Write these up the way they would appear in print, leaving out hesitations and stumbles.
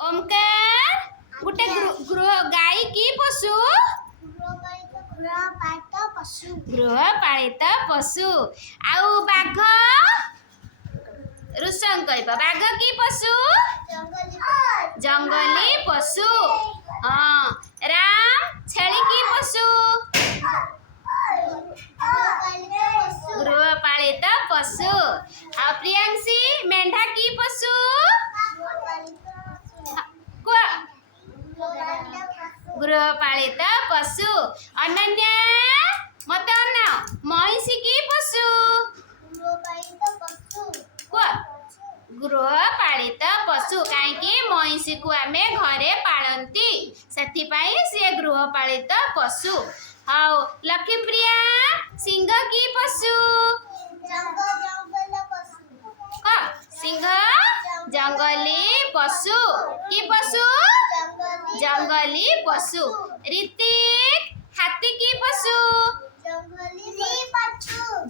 ओमकार गोटे गृह गाई की पशु गृहपालित पशु आउ बाघ रुसंग कहब बाघ की पशु जंगली पशु हाँ राम छेली की पशु गृहपालित पशु आ प्रियांशी मेंढा की पशु गृहपालित पशु अनन्या मत अना महिषी की पशु गृहपालित पशु कहीं महिषी को आम घरे पालती से सी गृहपालित पशु हाँ लक्ष्मीप्रिया सिंह की पशु सिंह जंगली पशु की पशु जंगली पशु ऋतिक हाथी की पशु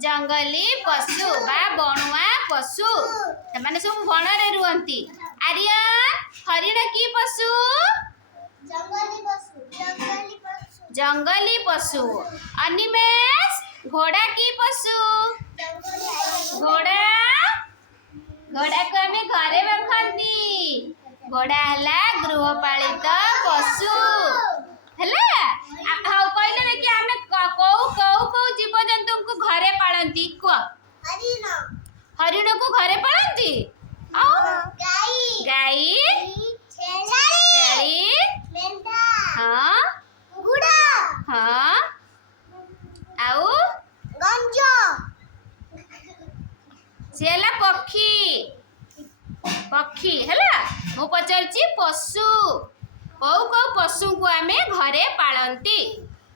जंगली पशु बा बणुआ पशु से सब बन में रुहती आर्यन हरिण की पशु जंगली पशु अनिमेष घोड़ा की पशु घोड़ा घोड़ा को आम घरे रखती घोड़ा है गृहपालित पशु हाँ कहले देखिए आम कौ जीवजंतु को घरे पालती कह हरिण को घरे पालती गाई छेली हाँ हाँ आउ सेला पक्षी पक्षी है मु पचार पशु कौ कौ पशु को आम घरे पालती।